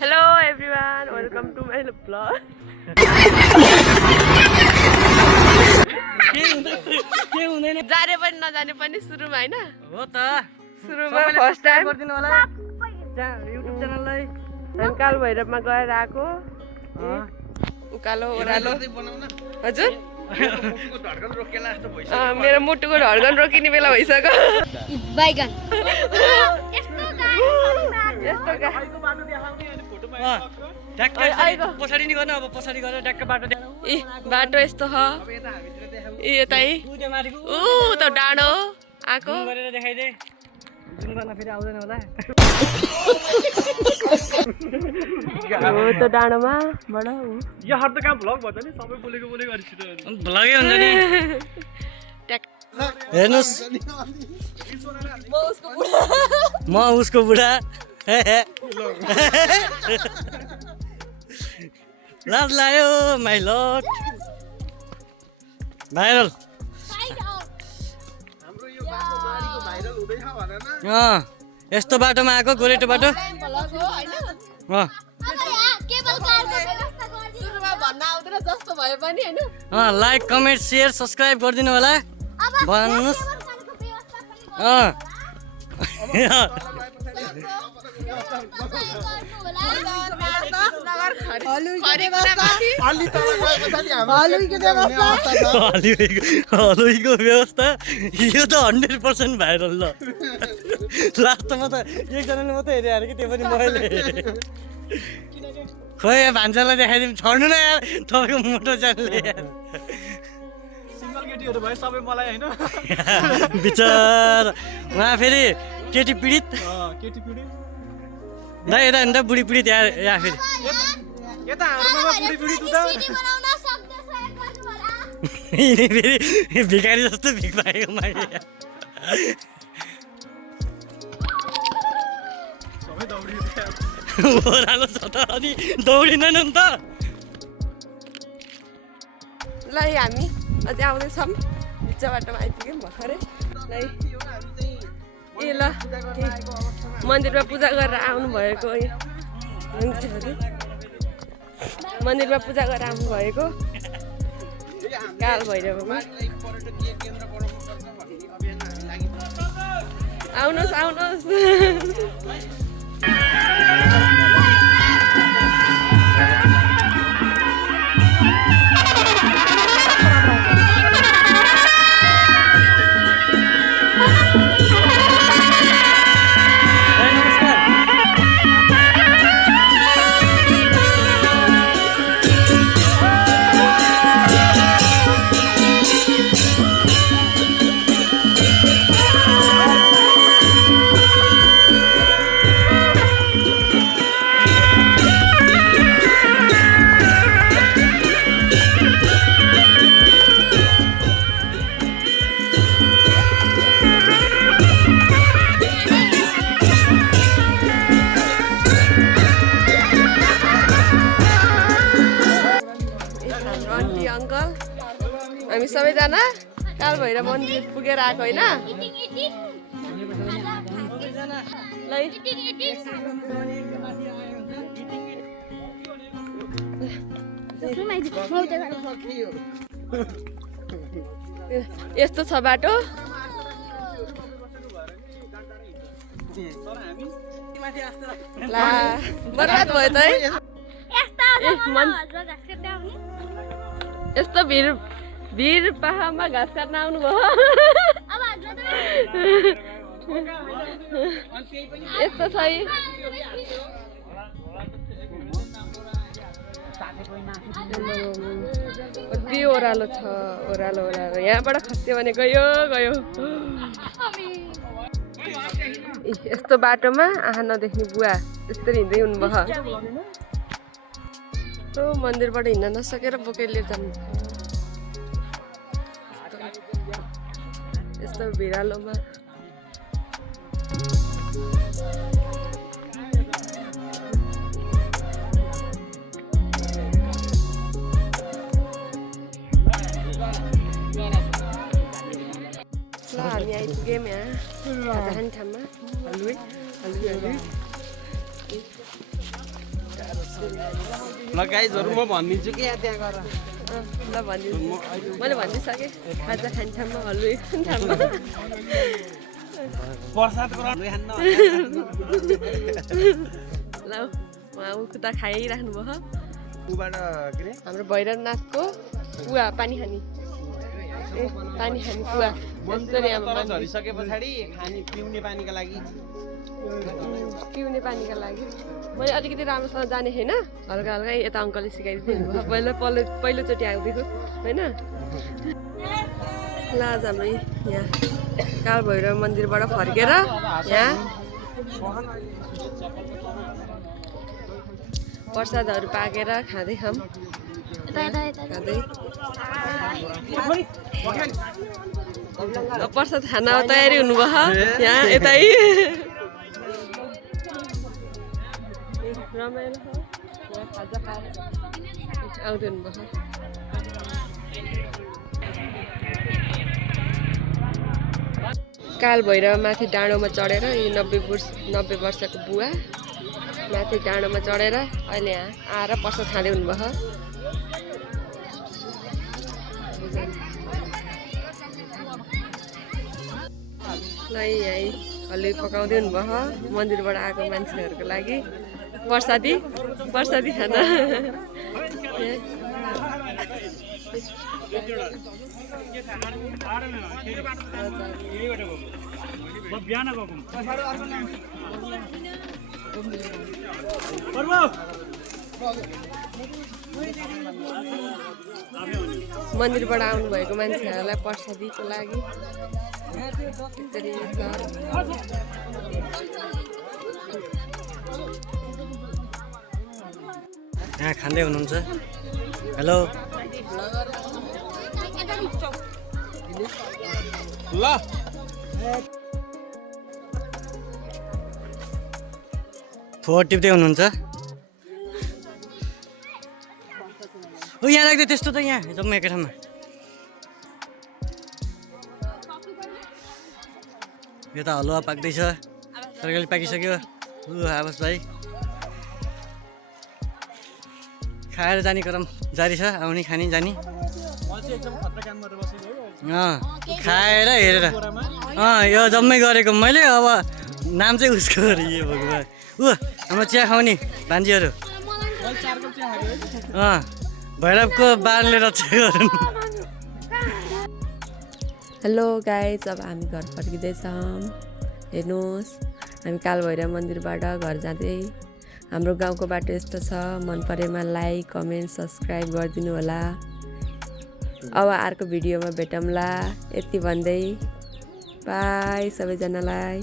Hello everyone, welcome to my vlog. जाने पनि नजाने पनि सुरुमा हैन हो त सुरुमा फर्स्ट टाइम गर्दिनु होला युट्युब च्यानललाई काल भैरवमा गएर आको उकालो ओरालो हजुर मेरो मुटुको धड्कन रोकिने बेला भइसक्यो बैगन यस्तो पछाडि नि गर्न अब पछाडि गरेर ट्याक्क बाटो ए बाटो यस्तो छ ए यतै ऊ त डाँडो आको गरेर देखाइदे जुम गर्न फेरि आउँदैन होला हो त डाँडोमा बडा यो हट त कहाँ भ्लग भयो त नि सबै बोलेको गरिसित भ्लगै हुन्छ नि हेर्नुस् म उसको बुढा लाज लाग्यो माइ लर्ड भाइरल यस्तो बाटोमा आएको गोरेटो बाटो लाइक कमेन्ट सेयर सब्सक्राइब गरिदिनु होला भन्नुहोस् हलुईको व्यवस्था यो त 100% भाइरल ल लास्टमा त एकजनाले मात्रै हेरे अरे कि त्यो पनि मैले खोइ भान्सालाई देखाइदिउँ छोड्नु न यार तपाईँको मोटो च्यानलले यार सिंगल केटीहरु भए सबै मलाई हैन विचार उहाँ फेरि केटी पीडित केटी पिडी ल यता अन्त बुढी पीडित या फेरि यता हाम्रोमा बुढी बुढी दुदा यिनी फेरि भिखारी जस्तो भिख पाएको मागे सबै दौडियो ओह्रालो छ त अनि दौडिँदैन नि त ल हामी अझै आउँदैछौँ बिच बाटोमा आइपुग्यौँ भर्खरै ल ए ल मन्दिरमा पूजा गरेर आउनुभएको मन्दिरमा पूजा गरेर आउनुभएको काल भैरवमा आउनुहोस् आउनुहोस् आन्टी अङ्कल हामी सबैजना काल भैरव मन्दिर पुगेर आएको होइन यस्तो छ बाटो ला बर्बाद भयो त है यस्तो भिर पाहाडमा घाँस काट्न आउनुभयो यस्तो छ कति ओह्रालो छ ओह्रालो ओह्रालो यहाँबाट खस्यो भने गयो गयो यस्तो बाटोमा आँखा नदेख्ने बुवा यस्तरी हिँड्दै हुनुभयो यस्तो मन्दिरबाट हिँड्न नसकेर बोकेर लिएर जानु यस्तो भिरालोमा ल हामी आइपुग्यौँ यहाँ खाजा खाने ठाउँमा हलुई ल गाइजहरु म भनिदिन्छु कि यहाँ त्यहाँ गएर ल भनिदिन्छु मैले भनिदिइसकेँ खाजा खान्छामा हलुवा खान्छामा प्रसाद गराउनु खान्न ल उहाँ उता खाइराख्नु भयो उबाट के रे हाम्रो भैरवनाथको पुवा पानी खाने पानी खाने पुवा यसरी अब तर झरिसके पछाडि खाने पिउने पानीका लागि पिउने पानीका लागि मैले अलिकति राम्रोसँग जाने छैन हल्का हल्का यता अङ्कलले सिकाइदिनु भयो पहिलोचोटि आउँदैको होइन ल आज हाम्रो यहाँ काल भैरव मन्दिरबाट फर्केर यहाँ प्रसादहरू पाकेर खाँदै खाऊँ खाँदै प्रसाद खान तयारी हुनुभयो यहाँ यतै रमाइलो छ खाजा खाएर आउँदै हुनुभयो काल भैरव माथि डाँडोमा चढेर यो 90 वर्षको बुवा माथि डाँडोमा चढेर अहिले यहाँ आएर प्रसाद खाँदै हुनुभयो ल यहीँ अलि पकाउँदै हुनुभयो मन्दिरबाट आएको मान्छेहरूको लागि प्रसादी खाना मन्दिरबाट आउनुभएको मान्छेहरूलाई प्रसादीको लागि यहाँ खाँदै हुनुहुन्छ हेलो ल फोहोर टिप्दै हुनुहुन्छ ओ यहाँ राख्दै त्यस्तो त यहाँ एकदम एकै ठाउँमा यो त हलुवा पाक्दैछ तरकारी पाकिसक्यो आवाज भाइ खाएर जाने क्रम जारी छ आउने खाने जाने खाएर हेरेर यो जम्मै गरेको मैले अब नाम चाहिँ उसको यो भगवान् हाम्रो चिया खाउने भान्जीहरू भैरवको बारले रक्षा गरौँ हेलो गाइज अब हामी घर फर्किँदैछौँ हेर्नुहोस् हामी काल भैरव मन्दिरबाट घर जाँदै हाम्रो गाउँको बाटो यस्तो छ मन परेमा लाइक कमेन्ट सब्सक्राइब गरिदिनु होला अब अर्को भिडियोमा भेटौँला यति भन्दै बाई सबैजनालाई